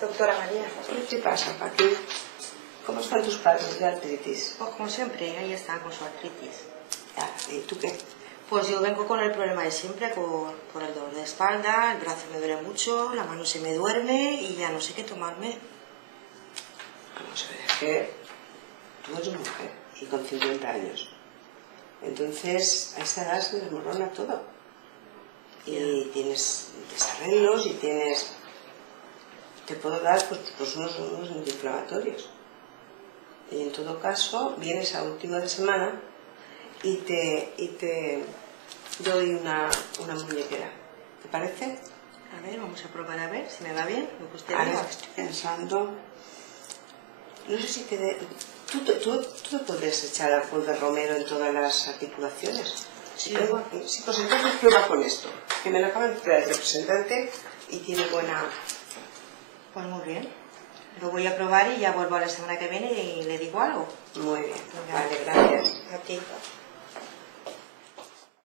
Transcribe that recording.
Doctora María. ¿Qué pasa, Paqui? ¿Cómo están tus padres de artritis? Pues como siempre, ahí están con su artritis. ¿Y tú qué? Pues yo vengo con el problema de siempre, por el dolor de espalda, el brazo me duele mucho, la mano se me duerme y ya no sé qué tomarme. Vamos a ver, es que tú eres mujer y con 50 años. Entonces, a esta edad se desmorona todo. Y tienes desarreglos y tienes... Te puedo dar pues unos antiinflamatorios. Y en todo caso, vienes a último de semana y te doy una muñequera. ¿Te parece? A ver, vamos a probar a ver si me va bien, lo que usted Ahora diga. estoy pensando... No sé si ¿Tú te podrías echar alcohol de romero en todas las articulaciones? Sí. Sí, pues entonces prueba con esto. Que me lo acaban de traer el representante y tiene buena... Pues muy bien. Lo voy a probar y ya vuelvo a la semana que viene y le digo algo. Muy bien. Venga. Vale, gracias. A ti.